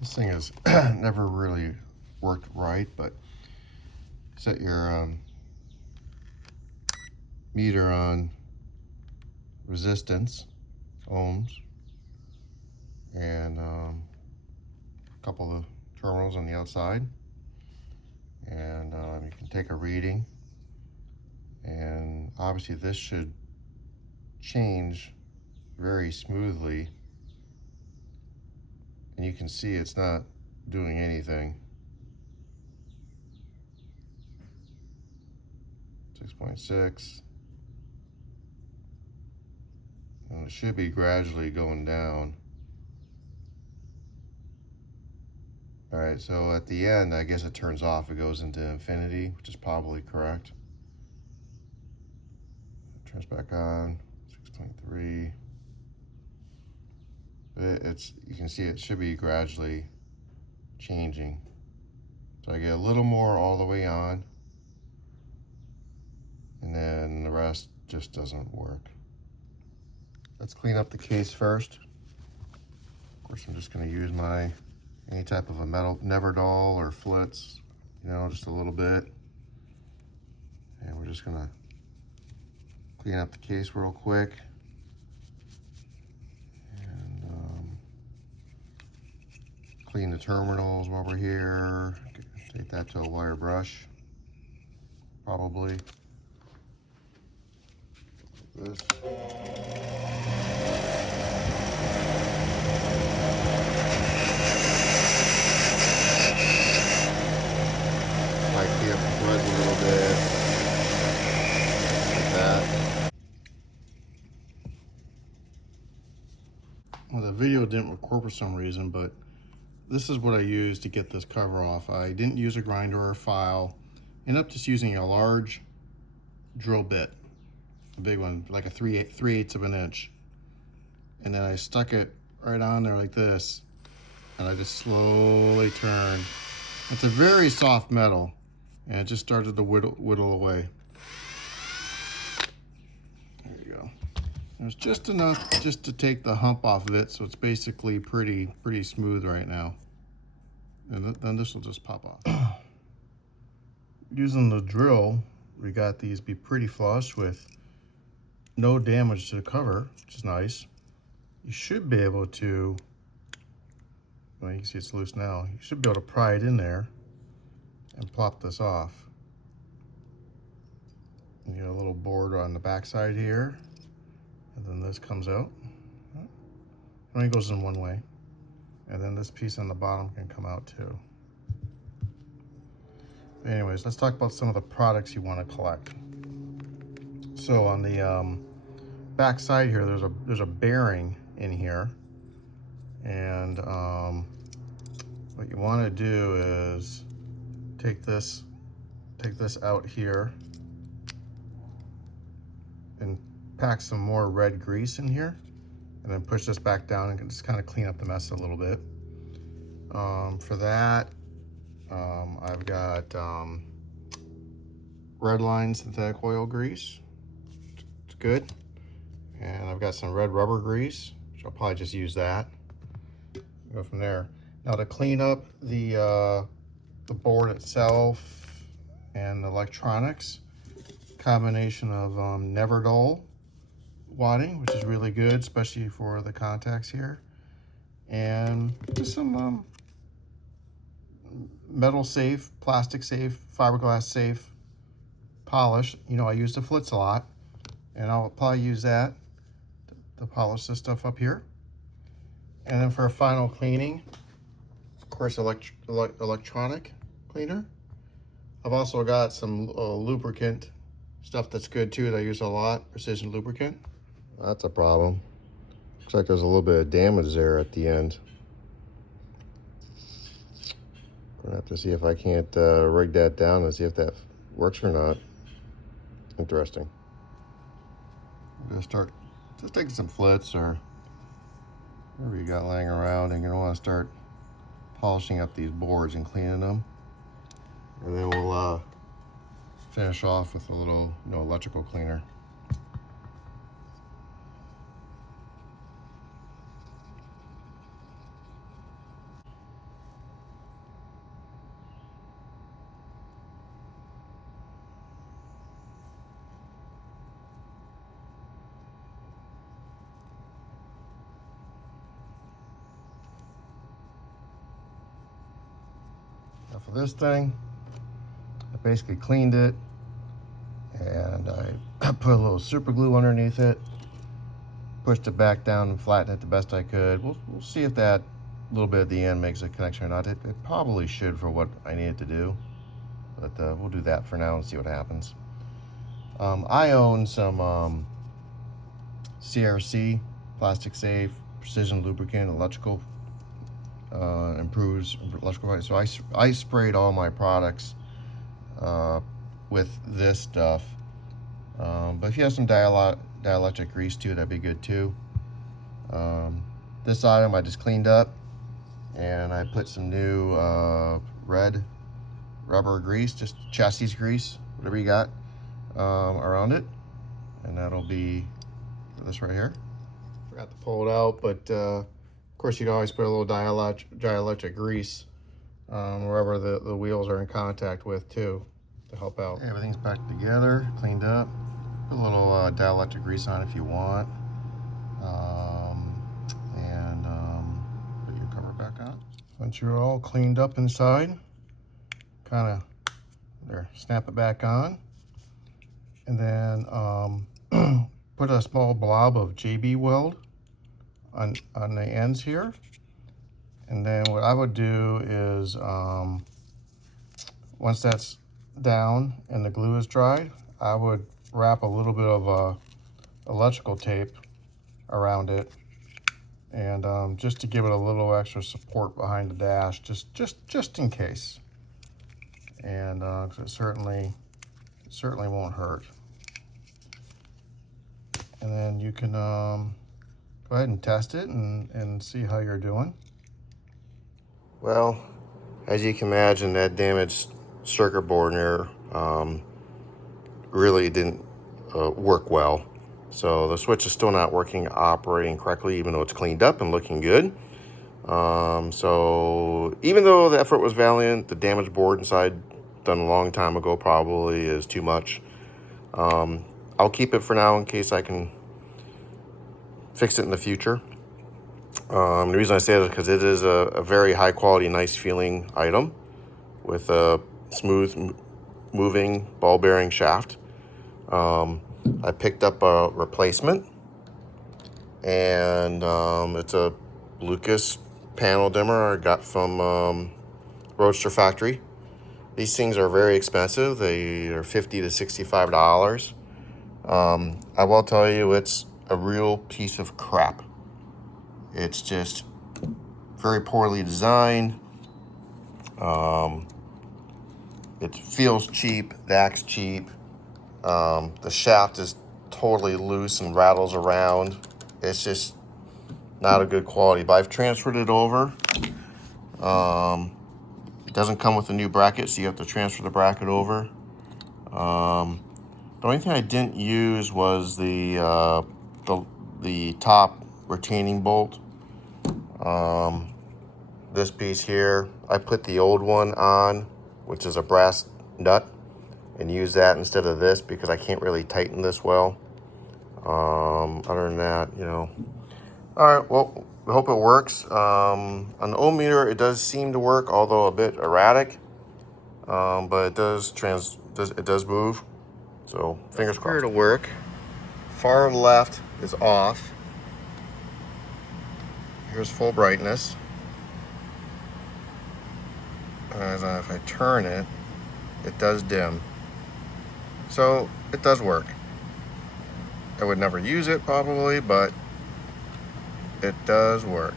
This thing has never really worked right, but set your meter on resistance, ohms, and a couple of terminals on the outside. And you can take a reading. And obviously this should change very smoothly. And you can see it's not doing anything. 6.6. And it should be gradually going down. All right, so at the end, I guess it turns off. It goes into infinity, which is probably correct. It turns back on, 6.3. But you can see it should be gradually changing. So I get a little more all the way on, and then the rest just doesn't work. Let's clean up the case first. Of course, I'm just going to use any type of a metal Neverdoll or Flitz, just a little bit. And we're just going to clean up the case real quick. And clean the terminals while we're here. Take that to a wire brush, probably. This. Might clean up the threads a little bit, like that. Well, the video didn't record for some reason, but this is what I used to get this cover off. I didn't use a grinder or a file. Ended up just using a large drill bit, a big one, like a 3/8 of an inch. And then I stuck it right on there like this, and I just slowly turned. It's a very soft metal, and it just started to whittle away. There you go. There's just enough just to take the hump off of it, so it's basically pretty smooth right now. And then this will just pop off. Using the drill, we got these be pretty flush with no damage to the cover, which is nice. You should be able to, well, you can see it's loose now. You should be able to pry it in there and plop this off. You get a little board on the back side here, and then this comes out. It only goes in one way. And then this piece on the bottom can come out too. Anyways, let's talk about some of the products you want to collect. So on the back side here, there's a bearing in here, and what you want to do is take this out here and pack some more red grease in here, and then push this back down and just kind of clean up the mess a little bit. For that, I've got Redline synthetic oil grease. It's good. And I've got some red rubber grease, which I'll probably just use that. Go from there. Now to clean up the board itself and the electronics, combination of Neverdoll wadding, which is really good, especially for the contacts here, and just some metal safe, plastic safe, fiberglass safe polish. I use the Flitz a lot, and I'll probably use that to polish this stuff up here. And then for a final cleaning, of course, electronic cleaner. I've also got some lubricant stuff that's good too that I use a lot, precision lubricant. That's a problem. Looks like there's a little bit of damage there at the end. Gonna have to see if I can't rig that down and see if that works or not. Interesting. I'm gonna start just taking some Flitz or whatever you got laying around, and you're gonna want to start polishing up these boards and cleaning them. And then we'll finish off with a little electrical cleaner. Enough of this thing. I basically cleaned it, and I put a little super glue underneath it, pushed it back down and flattened it the best I could. We'll see if that little bit at the end makes a connection or not. It probably should for what I need it to do, but we'll do that for now and see what happens. I own some CRC, plastic safe, precision lubricant, electrical, improves electrical. So I sprayed all my products with this stuff. But if you have some dielectric grease too, that'd be good too. This item I just cleaned up, and I put some new red rubber grease, just chassis grease, whatever you got, around it, and that'll be this right here. Forgot to pull it out, but of course you'd always put a little dielectric grease wherever the wheels are in contact with too, to help out. Everything's back together, cleaned up. Put a little dielectric grease on if you want, and put your cover back on. Once you're all cleaned up inside, kind of there, snap it back on, and then put a small blob of JB Weld on the ends here. And then what I would do is, once that's down and the glue is dried, I would wrap a little bit of electrical tape around it, and just to give it a little extra support behind the dash, just in case. And 'cause it certainly won't hurt. And then you can go ahead and test it and see how you're doing. Well, as you can imagine, that damaged circuit board in there really didn't work well. So the switch is still not operating correctly, even though it's cleaned up and looking good. So even though the effort was valiant, the damaged board inside, done a long time ago, probably is too much. I'll keep it for now in case I can fix it in the future. The reason I say that is because it is a very high quality, nice feeling item with a smooth moving ball bearing shaft. I picked up a replacement, and it's a Lucas panel dimmer I got from Roadster Factory. These things are very expensive. They are $50 to $65. I will tell you, it's a real piece of crap. It's just very poorly designed. It feels cheap, the act's cheap. The shaft is totally loose and rattles around. It's just not a good quality, but I've transferred it over. It doesn't come with a new bracket, so you have to transfer the bracket over. The only thing I didn't use was the top retaining bolt. This piece here, I put the old one on, which is a brass nut, and use that instead of this because I can't really tighten this well. Other than that, All right, well, I hope it works. On the ohm meter, it does seem to work, although a bit erratic. But it does move. So fingers crossed. It'll work. Far left is off. Here's full brightness. And if I turn it, it does dim. So it does work. I would never use it probably, but it does work.